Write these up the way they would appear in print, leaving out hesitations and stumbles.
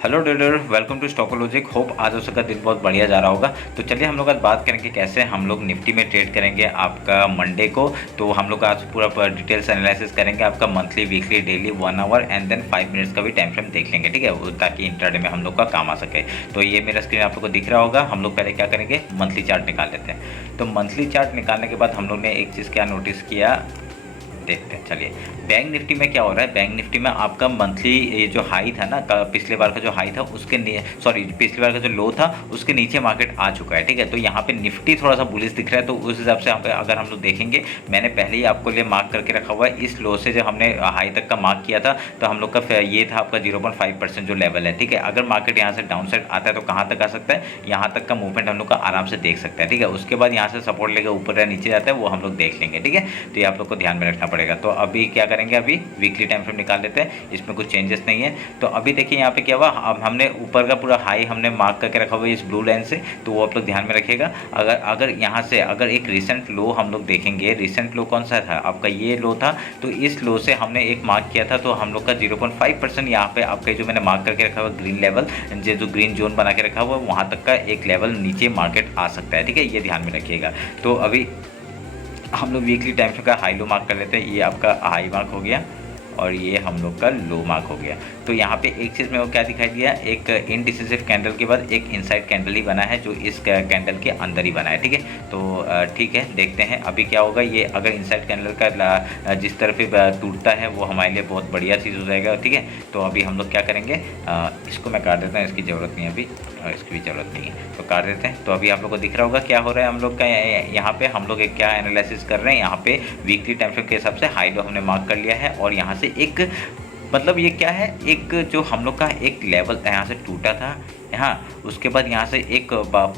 Hello dear, welcome to Stockologic. Hope आज उस का दिन बहुत बढ़िया जा रहा होगा। तो चलिए हम लोग आज बात करेंगे कैसे हम लोग निफ्टी में ट्रेड करेंगे आपका मंडे को। तो हम लोग आज पूरा डिटेल्स एनालिसिस करेंगे आपका monthly, weekly, daily, 1 hour and then 5 minutes का भी टाइम फ्रेम देख लेंगे, ठीक है, ताकि इंट्राडे में हम लोग का काम आ सके। तो ये मेरा स्क्रीन आप लोग को दिख रहा होगा। हम लोग पहले क्या करेंगे, मंथली चार्ट निकाल लेते हैं। तो मंथली चार्ट निकालने के बाद हम लोग ने एक चीज़ क्या नोटिस किया, देखते हैं। चलिए बैंक निफ्टी में क्या हो रहा है। बैंक निफ्टी में आपका मंथली ये जो हाई था ना, पिछले बार का जो हाई था उसके पिछले बार का जो लो था उसके नीचे मार्केट आ चुका है, ठीक है। तो यहाँ पे निफ्टी थोड़ा सा बुलिश दिख रहा है। तो उस हिसाब से अगर हम लोग देखेंगे, मैंने पहले ही आपको लिए मार्क करके रखा हुआ है। इस लो से जब हमने हाई तक का मार्क किया था तो हम लोग का ये था आपका 0.5% जो लेवल है, ठीक है। अगर मार्केट यहाँ से डाउन साइड आता है तो कहाँ तक आ सकता है, यहाँ तक का मूवमेंट हम लोग का आराम से देख सकते हैं, ठीक है। उसके बाद यहाँ से सपोर्ट लेकर ऊपर या नीचे जाता है वो हम लोग देख लेंगे, ठीक है। तो ये आप लोग को ध्यान में रखना पड़ेगा। तो अभी क्या करेंगे, अभी वीकली टाइम फ्रेम निकाल लेते हैं, इसमें कुछ चेंजेस नहीं है। तो अभी देखिए यहाँ पे क्या हुआ, अब हमने ऊपर का पूरा हाई हमने मार्क करके रखा हुआ है इस ब्लू लाइन से, तो वो आप लोग ध्यान में रखिएगा। अगर यहाँ से अगर एक रिसेंट लो हम लोग देखेंगे, रिसेंट लो कौन सा था आपका, ये लो था। तो इस लो से हमने एक मार्क किया था, तो हम लोग का 0.5% यहाँ पे आपका जो मैंने मार्क करके रखा हुआ ग्रीन लेवल, जो ग्रीन जोन बना के रखा हुआ है, वहाँ तक का एक लेवल नीचे मार्केट आ सकता है, ठीक है। ये ध्यान में रखिएगा। तो अभी हम लोग वीकली टाइम फ्रेम का हाई लो मार्क कर लेते हैं। ये आपका हाई मार्क हो गया और ये हम लोग का लो मार्क हो गया। तो यहाँ पे एक चीज़ में वो क्या दिखाई दिया, एक इनडिसिसिव कैंडल के बाद एक इनसाइड कैंडल ही बना है जो इस कैंडल के अंदर ही बना है, ठीक है। तो ठीक है, देखते हैं अभी क्या होगा। ये अगर इनसाइड कैंडल का जिस तरफ टूटता है वो हमारे लिए बहुत बढ़िया चीज़ हो जाएगा, ठीक है। तो अभी हम लोग क्या करेंगे, इसको मैं काट देता हूँ, इसकी ज़रूरत नहीं है अभी, और इसकी भी ज़रूरत नहीं है, तो काट देते हैं। तो अभी आप लोग को दिख रहा होगा क्या हो रहा है हम लोग का। यहाँ पे हम लोग क्या एनालिसिस कर रहे हैं, यहाँ पे वीकली टाइम फ्रेम के हिसाब से हाई लो हमने मार्क कर लिया है। और यहाँ से एक मतलब ये क्या है, एक जो हम लोग का एक लेवल यहाँ से टूटा था यहाँ, उसके बाद यहाँ से एक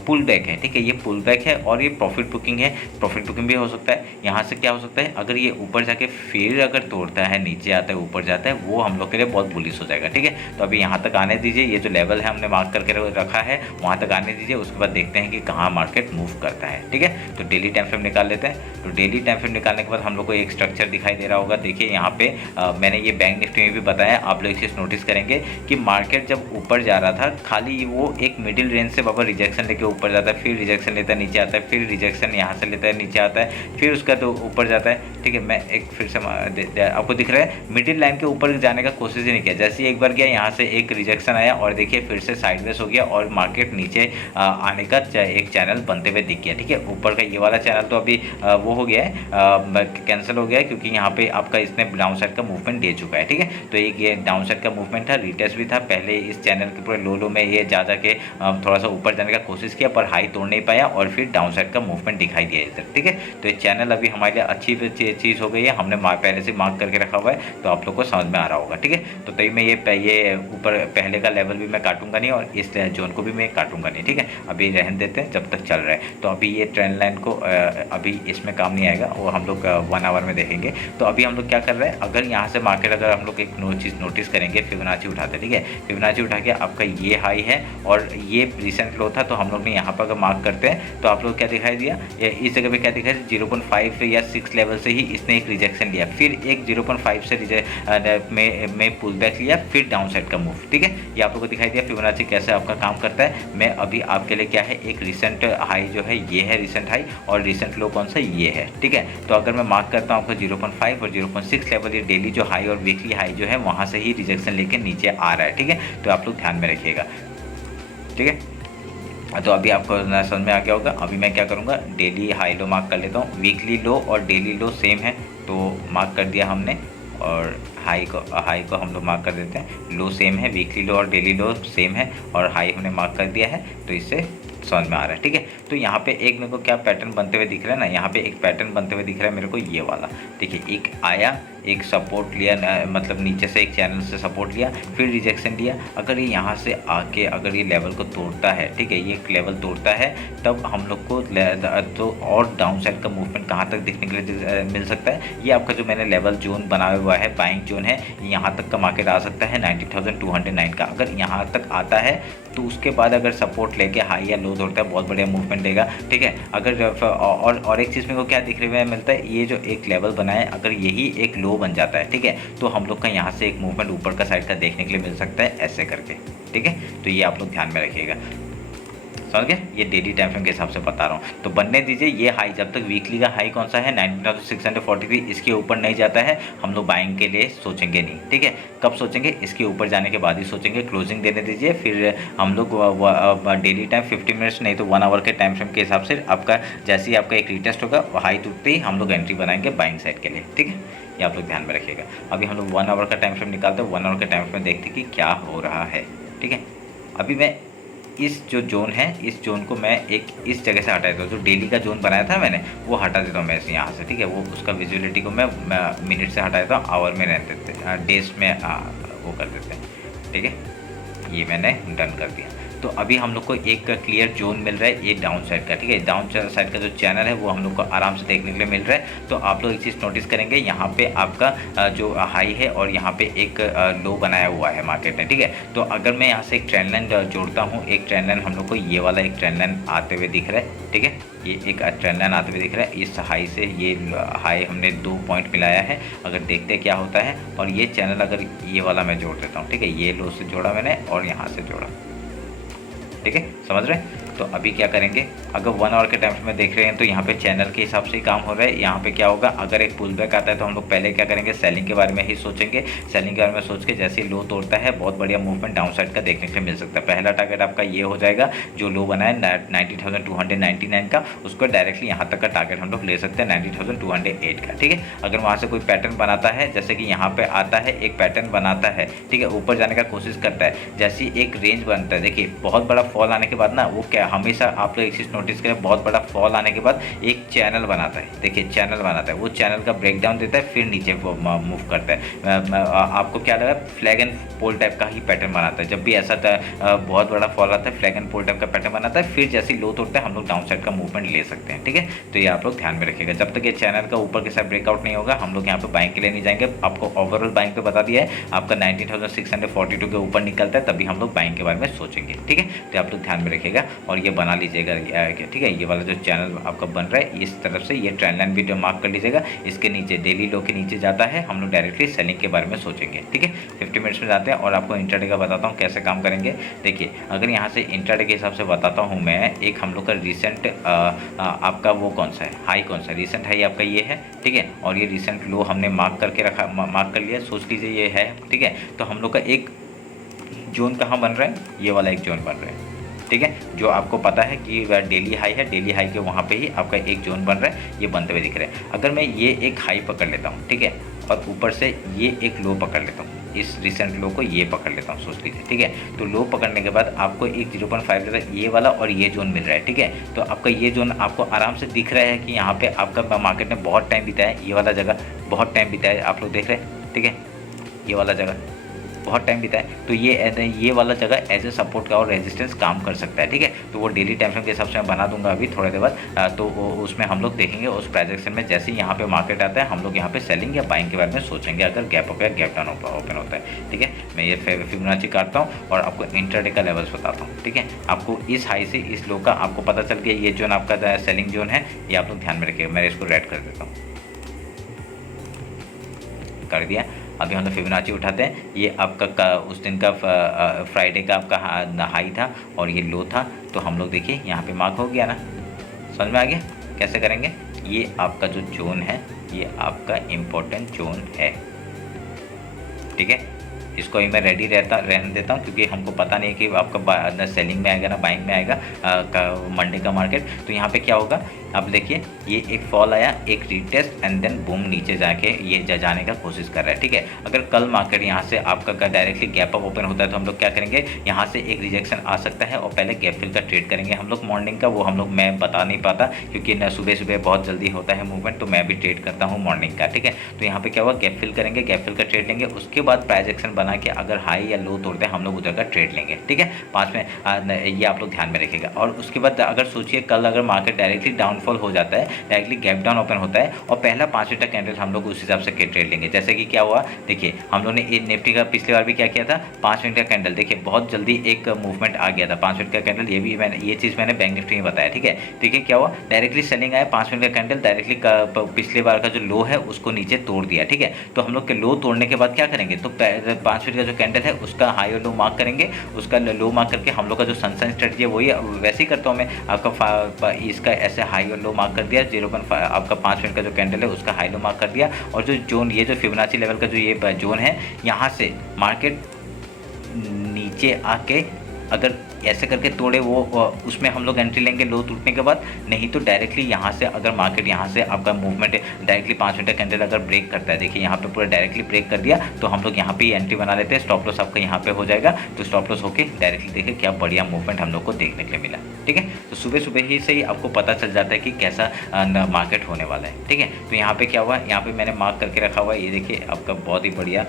पुल बैक है, ठीक है। ये पुल बैक है और ये प्रॉफिट बुकिंग है। प्रॉफिट बुकिंग भी हो सकता है। यहाँ से क्या हो सकता है, अगर ये ऊपर जाके फिर अगर तोड़ता है, नीचे आता है, ऊपर जाता है, वो हम लोग के लिए बहुत बुलिश हो जाएगा, ठीक है। तो अभी यहाँ तक आने दीजिए, ये जो लेवल है हमने मार्क करके रखा है वहाँ तक आने दीजिए। उसके बाद देखते हैं कि कहाँ मार्केट मूव करता है, ठीक है। तो डेली टाइम फ्रेम निकाल लेते हैं। तो डेली टाइम फ्रेम निकालने के बाद हम लोग को एक स्ट्रक्चर दिखाई दे रहा होगा। देखिए यहाँ पे मैंने ये बैंक निफ्टी में भी बताया, आप लोग इसे नोटिस करेंगे कि मार्केट जब ऊपर जा रहा था, खाली वो एक मिडिल रेंज से बाबा रिजेक्शन लेके ऊपर जाता है, फिर रिजेक्शन लेता है नीचे आता है, फिर रिजेक्शन यहाँ से लेता है नीचे आता है, फिर उसका तो ऊपर जाता है, ठीक है। मैं एक फिर से आपको दिख रहा है, मिडिल लाइन के ऊपर जाने का कोशिश ही नहीं किया। जैसे ही एक बार गया, यहाँ से एक रिजेक्शन आया और देखिए फिर से साइडवेज हो गया और मार्केट नीचे आने का एक चैनल बनते हुए दिख गया, ठीक है। ऊपर का ये वाला चैनल तो अभी वो हो गया है, कैंसिल हो गया है, क्योंकि यहाँ पे आपका इसने डाउन साइड का मूवमेंट दे चुका है, ठीक है। तो एक ये डाउन साइड का मूवमेंट था, रिटेस्ट भी था। पहले इस चैनल के पूरे लो में ये जा के थोड़ा सा ऊपर जाने का कोशिश किया, पर हाई तोड़ नहीं पाया और फिर डाउन साइड का मूवमेंट दिखाई दिया इधर, ठीक है। तो ये चैनल अभी हमारे लिए अच्छी चीज़ हो गई है, हमने पहले से मार्क करके रखा हुआ है, तो आप लोग को समझ में आ रहा होगा, ठीक है। तो तभी मैं ये ऊपर पहले का लेवल भी मैं काटूंगा नहीं और इस जोन को भी मैं काटूंगा नहीं, ठीक है। अभी रहने देते हैं जब तक चल रहा है। तो अभी ये ट्रेंड लाइन को अभी इसमें काम नहीं आएगा, वो हम लोग 1 आवर में देखेंगे। तो अभी हम लोग क्या कर रहे हैं, अगर यहाँ से मार्केट अगर हम लोग एक चीज़ नोटिस करेंगे, फिबोनाची उठाते हैं, ठीक है। फिबोनाची उठा के आपका ये हाई है और ये रिसेंट लो था, तो हम लोग ने यहाँ पर अगर मार्क करते हैं तो आप लोग क्या दिखाई दिया, इस जगह पे क्या दिखाई दिया, 0.5 या 6 लेवल से ही इसने एक रिजेक्शन लिया, फिर एक 0.5 से में पुल बैक लिया, फिर डाउन साइड का मूव, ठीक है। ये आप लोग को दिखाई दिया फिबोनाची कैसे आपका काम करता है। मैं अभी आपके लिए क्या है, एक रिसेंट हाई जो है ये है रिसेंट हाई और रिसेंट लो कौन सा, ये है, ठीक है। तो अगर मैं मार्क करता हूँ आपको 0.5 और 0.6 लेवल, ये डेली जो हाई और वीकली हाई जो है वहाँ से ही रिजेक्शन लेके नीचे आ रहा है, ठीक है। तो आप लोग ध्यान में रखिएगा, ठीक है। तो अभी आपको समझ में आ गया होगा। अभी मैं क्या करूँगा, डेली हाई लो मार्क कर लेता हूँ। वीकली लो और डेली लो सेम है, तो मार्क कर दिया हमने। और हाई को हम लोग मार्क कर देते हैं, लो सेम है, वीकली लो और डेली लो सेम है, और हाई हमने मार्क कर दिया है, तो इससे समझ में आ रहा है, ठीक है। तो यहाँ पे एक मेरे को क्या पैटर्न बनते हुए दिख रहा है ना, यहाँ पे एक पैटर्न बनते हुए दिख रहा है मेरे को, ये वाला देखिए। एक आया, एक सपोर्ट लिया, मतलब नीचे से एक चैनल से सपोर्ट लिया, फिर रिजेक्शन लिया। अगर ये यहाँ से आके अगर ये लेवल को तोड़ता है, ठीक है, ये लेवल तोड़ता है, तब हम लोग को तो और डाउन साइड का मूवमेंट कहाँ तक दिखने के लिए मिल सकता है। ये आपका जो मैंने लेवल जोन बनाया हुआ है, बाइंग जोन है, यहाँ तक का मार्केट आ सकता है 90,209 का। अगर यहाँ तक आता है तो उसके बाद अगर सपोर्ट लेके हाई या लो तोड़ता है, बहुत बढ़िया मूवमेंट देगा, ठीक है। अगर और एक चीज़ मेरे को क्या दिखने में मिलता है, ये जो एक लेवल बना है, अगर यही एक लो बन जाता है, ठीक है, तो हम लोग का यहाँ से एक मूवमेंट ऊपर का साइड का देखने के लिए मिल सकता है, ऐसे करके। ठीक है, तो ये आप लोग ध्यान में रखिएगा, समझ गए। ये डेली टाइम फ्रेम के हिसाब से बता रहा हूँ, तो बनने दीजिए। ये हाई जब तक वीकली का हाई कौन सा है 19,643, इसके ऊपर नहीं जाता है हम लोग बाइंग के लिए सोचेंगे नहीं, ठीक है। कब सोचेंगे, इसके ऊपर जाने के बाद ही सोचेंगे। क्लोजिंग देने दीजिए, फिर हम लोग डेली टाइम 15 मिनट्स नहीं तो 1 आवर के टाइम फ्रेम के हिसाब से आपका जैसे ही आपका एक रिटेस्ट होगा हाई टूटते ही हम लोग एंट्री बनाएंगे बाइंग साइड के लिए, ठीक है। ये आप लोग ध्यान में रखिएगा। अभी हम लोग 1 आवर का टाइम फ्रेम निकालते हैं, 1 आवर के टाइम फ्रेम देखते कि क्या हो रहा है, ठीक है। अभी मैं इस जो जोन है, इस जोन को मैं एक इस जगह से हटा देता हूँ, जो डेली का जोन बनाया था मैंने वो हटा देता हूँ मैं यहाँ से, ठीक है। वो उसका विजुअलिटी को मैं मिनट से हटा देता हूँ, आवर में रहते थे, डेज में वो कर देते हैं, ठीक है। ये मैंने डन कर दिया। तो अभी हम लोग को एक क्लियर जोन मिल रहा है ये डाउन साइड का, ठीक है। डाउन साइड का जो चैनल है वो हम लोग को आराम से देखने के लिए मिल रहा है। तो आप लोग एक चीज़ नोटिस करेंगे, यहाँ पे आपका जो हाई है और यहाँ पे एक लो बनाया हुआ है मार्केट ने, ठीक है। तो अगर मैं यहाँ से एक ट्रेंड लाइन जोड़ता हूँ, एक ट्रेंड लाइन हम लोग को ये वाला एक ट्रेंड लाइन आते हुए दिख रहा है, ठीक है। ये एक ट्रेंड लाइन आते हुए दिख रहा है, इस हाई से ये हाई हमने 2 पॉइंट मिलाया है। अगर देखते हैं क्या होता है, और ये चैनल अगर ये वाला मैं जोड़ देता हूँ, ठीक है। ये लो से जोड़ा मैंने और यहाँ से जोड़ा, ठीक है, समझ रहे हैं। तो अभी क्या करेंगे, अगर 1 आवर के टाइम में देख रहे हैं तो यहाँ पे चैनल के हिसाब से ही काम हो रहा है। यहाँ पे क्या होगा, अगर एक पुल बैक आता है तो हम लोग पहले क्या करेंगे, सेलिंग के बारे में ही सोचेंगे। सेलिंग के बारे में सोच के जैसे ही लो तोड़ता है बहुत बढ़िया मूवमेंट डाउन साइड का देखने के लिए मिल सकता है। पहला टारगेट आपका ये हो जाएगा, जो लो बना है 90,299 का, उसको डायरेक्टली यहाँ तक का टारगेट हम लोग ले सकते हैं 90,208 का, ठीक है। अगर वहाँ से कोई पैटर्न बनाता है, जैसे कि यहाँ पे आता है एक पैटर्न बनाता है, ठीक है, ऊपर जाने का कोशिश करता है, जैसी एक रेंज बनता है, देखिए बहुत बड़ा फॉल आने के बाद ना वो क्या हमेशा आप लोग एक चीज़ नोटिस करें, बहुत बड़ा फॉल आने के बाद एक चैनल बनाता है, देखिए चैनल बनाता है, वो चैनल का ब्रेकडाउन देता है, फिर नीचे मूव करता है। आपको क्या लगा, फ्लैग एंड पोल टाइप का ही पैटर्न बनाता है। जब भी ऐसा बहुत बड़ा फॉल आता है फ्लैग एंड पोल टाइप का पैटर्न बनाता है, फिर जैसे लो तोड़ता है हम लोग डाउन साइड का मूवमेंट ले सकते हैं, ठीक है। तो ये आप लोग ध्यान में रखिएगा, जब तक ये चैनल का ऊपर के साइड ब्रेकआउट नहीं होगा हम लोग यहाँ पे बाइंग के लिए नहीं जाएंगे। आपको ओवरऑल बाइंग पे बता दिया है, आपका 19,642 के ऊपर निकलता है तभी हम लोग बाइंग के बारे में सोचेंगे, ठीक है। तो आप लोग ध्यान में रखिएगा और ये बना लीजिएगा, ठीक है। ये वाला जो चैनल आपका बन रहा है इस तरफ से ये ट्रेंड लाइन भी मार्क कर लीजिएगा। इसके नीचे डेली लो के नीचे जाता है, हम लोग डायरेक्टली सेलिंग के बारे में सोचेंगे, ठीक है। 50 मिनट्स में जाते हैं और आपको इंट्राडे का बताता हूँ कैसे काम करेंगे। देखिए अगर यहाँ से इंट्राडे के हिसाब से बताता हूँ मैं, एक हम लोग का रिसेंट आपका वो कौन सा है, हाई कौन सा, रिसेंट हाई आपका ये है, ठीक है। और ये रिसेंट लो हमने मार्क करके रखा, मार्क कर लिया, सोच लीजिए ये है, ठीक है। तो हम लोग का एक जोन कहाँ बन रहा है, ये वाला एक जोन बन रहा है, ठीक है। जो आपको पता है कि डेली हाई है, डेली हाई के वहाँ पे ही आपका एक जोन बन रहा है, ये बनते हुए दिख रहा है। अगर मैं ये एक हाई पकड़ लेता हूँ, ठीक है, और ऊपर से ये एक लो पकड़ लेता हूँ, इस रिसेंट लो को ये पकड़ लेता हूँ, सोच लीजिए, ठीक है। तो लो पकड़ने के बाद आपको एक 0.5 देता है, ये वाला और ये जोन मिल रहा है, ठीक है। तो आपका ये जोन आपको आराम से दिख रहा है कि यहाँ पे आपका मार्केट में बहुत टाइम बिताया है, ये वाला जगह बहुत टाइम बिताया है, आप लोग देख रहे हैं, ठीक है। ये वाला जगह बहुत टाइम बिताए, तो ये वाला जगह एज ए सपोर्ट का और रेजिस्टेंस काम कर सकता है, ठीक है। तो वो डेली टाइम फ्रेम के हिसाब से मैं बना दूंगा अभी थोड़ी देर बाद। तो उसमें हम लोग देखेंगे उस प्रोजेक्शन में जैसे ही यहाँ पे मार्केट आता है हम लोग यहाँ पे सेलिंग या बाइंग के बारे में सोचेंगे, अगर गैप हो गया, गैप डाउन ओपन होता है, ठीक है। मैं ये फिबोनाची काटता हूँ और आपको इंट्राडे का लेवल्स बताता हूँ, ठीक है। आपको इस हाई से इस लो का आपको पता चल गया, ये जोन आपका सेलिंग जोन है, ये आप लोग ध्यान में रखिएगा। मैं इसको रेड कर देता हूँ, कर दिया। अभी हम लोग फिबोनाची उठाते हैं, ये आपका उस दिन का फ्राइडे का आपका हाई था और ये लो था, तो हम लोग देखिए यहाँ पे मार्क हो गया ना, समझ में आ गया कैसे करेंगे। ये आपका जो जोन है ये आपका इम्पोर्टेंट जोन है, ठीक है। इसको ही मैं रेडी रहने देता हूँ क्योंकि हमको पता नहीं है कि आपका सेलिंग में आएगा ना बाइंग में आएगा मंडे का मार्केट। तो यहाँ पे क्या होगा, अब देखिए ये एक फॉल आया, एक रीटेस्ट एंड देन बूम नीचे जाके ये जाने का कोशिश कर रहा है, ठीक है। अगर कल मार्केट यहाँ से आपका डायरेक्टली गैप अप ओपन होता है तो हम लोग क्या करेंगे, यहाँ से एक रिजेक्शन आ सकता है और पहले गैप फिल का ट्रेड करेंगे हम लोग मॉर्निंग का। वो हम लोग मैं बता नहीं पाता क्योंकि सुबह सुबह बहुत जल्दी होता है मूवमेंट, तो मैं भी ट्रेड करता हूँ मॉर्निंग का, ठीक है। तो यहाँ पे क्या हुआ, गैप फिल करेंगे, गैप फिल का ट्रेड लेंगे, उसके बाद प्राइस एक्शन बना के अगर हाई या लो तोड़ते हैं हम लोग उधर का ट्रेड लेंगे, ठीक है। 5 में ये आप लोग ध्यान में रखिएगा। और उसके बाद अगर सोचिए कल अगर मार्केट डायरेक्टली डाउन डाउनफॉल हो जाता है, डायरेक्टली गैप डाउन ओपन होता है और पहला 5 मिनट का कैंडल हम लोग उस हिसाब से ट्रेड लेंगे। जैसे कि क्या हुआ, देखिए हम लोग ने निफ्टी का पिछली बार भी क्या किया था, 5 मिनट का कैंडल, देखिए बहुत जल्दी एक मूवमेंट आ गया था 5 मिनट का कैंडल, ये चीज़ मैंने बैंक निफ्टी में बताया, ठीक है। देखिए क्या हुआ, डायरेक्टली सेलिंग आया, 5 मिनट का कैंडल डायरेक्टली पिछले बार का जो लो है उसको नीचे तोड़ दिया, ठीक है। तो हम लोग के लो तोड़ने के बाद क्या करेंगे, तो 5 मिनट का जो कैंडल है उसका हाई और लो मार्क करेंगे, उसका लो मार्क करके हम लोग का जो सनसाइन स्ट्रेटजी है वही वैसे ही करता हूँ मैं, आपका इसका ऐसे हाई और लो मार्क कर दिया, 0.5 आपका 5 मिनट का जो कैंडल है उसका हाई लो मार्क कर दिया, और जो जोन, ये जो फिबोनाची लेवल का जो ये जोन है, यहाँ से मार्केट नीचे आके अगर ऐसे करके तोड़े वो उसमें हम लोग एंट्री लेंगे लो टूटने के बाद, नहीं तो डायरेक्टली यहाँ से अगर मार्केट यहाँ से आपका मूवमेंट डायरेक्टली 5 मिनट का कैंडल अगर ब्रेक करता है, देखिए यहाँ पे पूरा डायरेक्टली ब्रेक कर दिया, तो हम लोग यहाँ पे एंट्री बना लेते हैं, स्टॉप लॉस आपका यहाँ पे हो जाएगा, तो स्टॉप लॉस होके डायरेक्टली देखिए क्या बढ़िया मूवमेंट हम लोग को देखने के लिए मिला, ठीक है। तो सुबह सुबह ही से ही आपको पता चल जाता है कि कैसा मार्केट होने वाला है, ठीक है। तो यहाँ पे क्या हुआ, यहाँ पे मैंने मार्क करके रखा हुआ है, ये देखिए आपका बहुत ही बढ़िया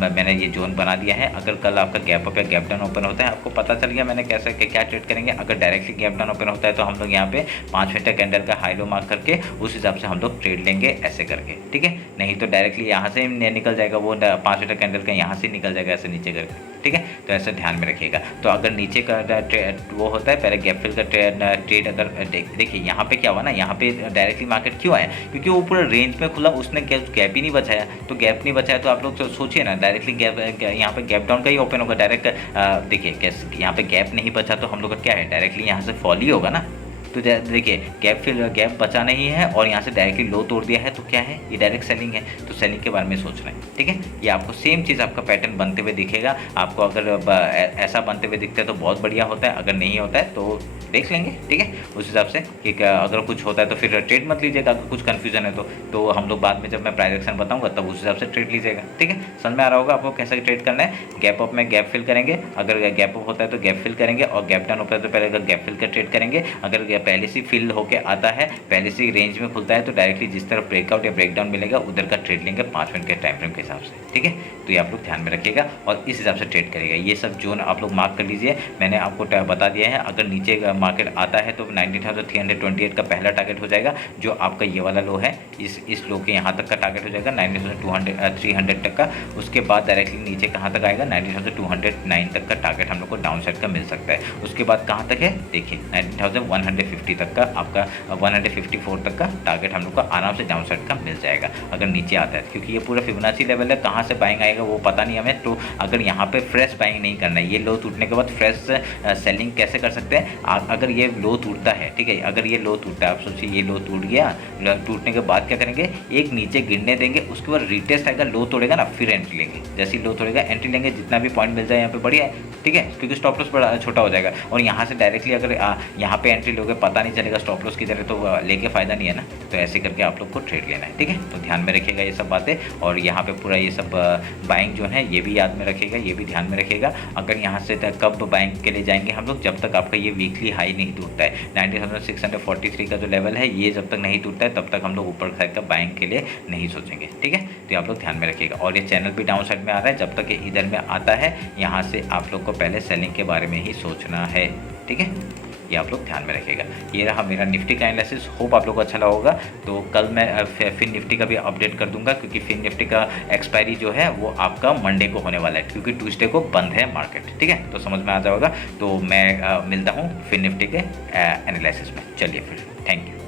मैंने ये जोन बना दिया है। अगर कल आपका गैप अप या गैप डाउन ओपन होता है, आपको पता चल गया मैंने कैसे क्या ट्रेड करेंगे। अगर डायरेक्टली गैप डाउन ओपन होता है तो हम लोग यहाँ पे 5 मिनट का कैंडल का हाई लो मार्क करके उस हिसाब से हम लोग ट्रेड लेंगे ऐसे करके, ठीक है। नहीं तो डायरेक्टली यहाँ से निकल जाएगा वो 5 मिनट का कैंडल का, यहाँ से निकल जाएगा ऐसे नीचे करके, ठीक है। तो ऐसे ध्यान में रखिएगा। तो अगर नीचे का वो होता है पहले गैप फिल का ट्रेड अगर देखिए यहाँ पे क्या हुआ ना, यहाँ पे डायरेक्टली मार्केट क्यों आया, क्योंकि वो पूरा रेंज में खुला, उसने गैप ही नहीं बचाया, तो गैप नहीं बचाया तो आप लोग सोचिए ना, डायरेक्टली गैप यहाँ पे गैप डाउन का ही ओपन होगा डायरेक्ट। देखिए यहाँ पे गैप नहीं बचा तो हम लोग का क्या है, डायरेक्टली यहाँ से फॉल ही होगा ना। तो देखिए गैप बचा नहीं है और यहाँ से डायरेक्टली लो तोड़ दिया है, तो क्या है, ये डायरेक्ट सेलिंग है, तो सेलिंग के बारे में सोच रहे हैं, ठीक है। ये आपको सेम चीज़ आपका पैटर्न बनते हुए दिखेगा। आपको अगर ऐसा बनते हुए दिखता है तो बहुत बढ़िया होता है, अगर नहीं होता है तो देख लेंगे, ठीक है। उस हिसाब से कि अगर कुछ होता है तो फिर ट्रेड मत लीजिएगा, अगर कुछ कन्फ्यूजन है तो हम लोग बाद में जब मैं प्राइस एक्शन बताऊंगा तब उस हिसाब से ट्रेड लीजिएगा, ठीक है। समझ में आ रहा होगा आपको कैसे ट्रेड करना है। गैप अप में गैप फिल करेंगे, अगर गैप अप होता है तो गैप फिल करेंगे, और गैप डाउन होता है तो पहले अगर गैप फिल का ट्रेड करेंगे। अगर पहले से फिल होके आता है, पहले से रेंज में खुलता है, तो डायरेक्टली जिस तरफ ब्रेकआउट या ब्रेकडाउन मिलेगा उधर का ट्रेड लेंगे 5 मिनट के टाइम फ्रेम के हिसाब से, ठीक है। तो ये आप लोग ध्यान में रखिएगा और इस हिसाब से ट्रेड करेगा। ये सब जोन आप लोग मार्क कर लीजिए, मैंने आपको बता दिया है। अगर नीचे मार्केट आता है तो 19,328 का पहला टारगेट हो जाएगा, जो आपका ये वाला लो है, इस लो के यहाँ तक का टारगेट हो जाएगा 19,300 तक का। उसके बाद डायरेक्टली नीचे कहाँ तक आएगा, 19,209 तक का टारगेट हम लोग को डाउन साइड का मिल सकता है। उसके बाद कहाँ तक है, देखिए 19,150 तक का, आपका 154 तक का टारगेट हम लोग को आराम से डाउन साइड का मिल जाएगा अगर नीचे आता है, क्योंकि ये पूरा फिबोनाची लेवल है, कहाँ से बाइंग आएगा वो पता नहीं हमें। तो अगर यहाँ पे फ्रेश बाइंग नहीं करना है, ये लो टूटने के बाद फ्रेश सेलिंग कैसे कर सकते हैं, अगर ये लो टूटता है, ठीक है, अगर ये लो टूटता है, आप सोचिए ये लो टूट गया, टूटने के बाद क्या करेंगे, एक नीचे गिरने देंगे, उसके बाद रिटेस्ट आएगा, लो तोड़ेगा ना, फिर एंट्री लेंगे। जैसे ही लो तोड़ेगा एंट्री लेंगे, जितना भी पॉइंट मिल जाए यहाँ पे बढ़िया है, ठीक है, क्योंकि स्टॉप लॉस बड़ा छोटा हो जाएगा। और यहाँ से डायरेक्टली अगर यहाँ पे एंट्री लोगे पता नहीं चलेगा स्टॉप लॉस किधर है, तो लेके फ़ायदा नहीं है ना। तो ऐसे करके आप लोग को ट्रेड लेना है, ठीक है। तो ध्यान में रखिएगा ये सब बातें, और यहाँ पे पूरा ये सब बाइंग जो है ये भी याद में रखिएगा, ये भी ध्यान में रखिएगा। अगर यहाँ से कब बाइंग के लिए जाएंगे हम लोग, जब तक आपका ये वीकली हाई नहीं टूटता है, 19,643 का जो लेवल है, ये जब तक नहीं टूटता है तब तक हम लोग ऊपर साइड का बाइंग के लिए नहीं सोचेंगे, ठीक है। तो आप लोग ध्यान में रखिएगा। और ये चैनल भी डाउन साइड में आ रहा है, जब तक ये इधर में आता है, यहाँ से आप लोग को पहले सेलिंग के बारे में ही सोचना है, ठीक है। ये आप लोग ध्यान में रखिएगा। ये रहा मेरा निफ्टी का एनालिसिस, होप आप लोग को अच्छा लगा होगा। तो कल मैं फिर निफ्टी का भी अपडेट कर दूंगा, क्योंकि फिर निफ्टी का एक्सपायरी जो है वो आपका मंडे को होने वाला है, क्योंकि ट्यूसडे को बंद है मार्केट, ठीक है। तो समझ में आ जाएगा। तो मैं मिलता हूँ फिर निफ्टी के एनालिसिस में। चलिए फिर, थैंक यू।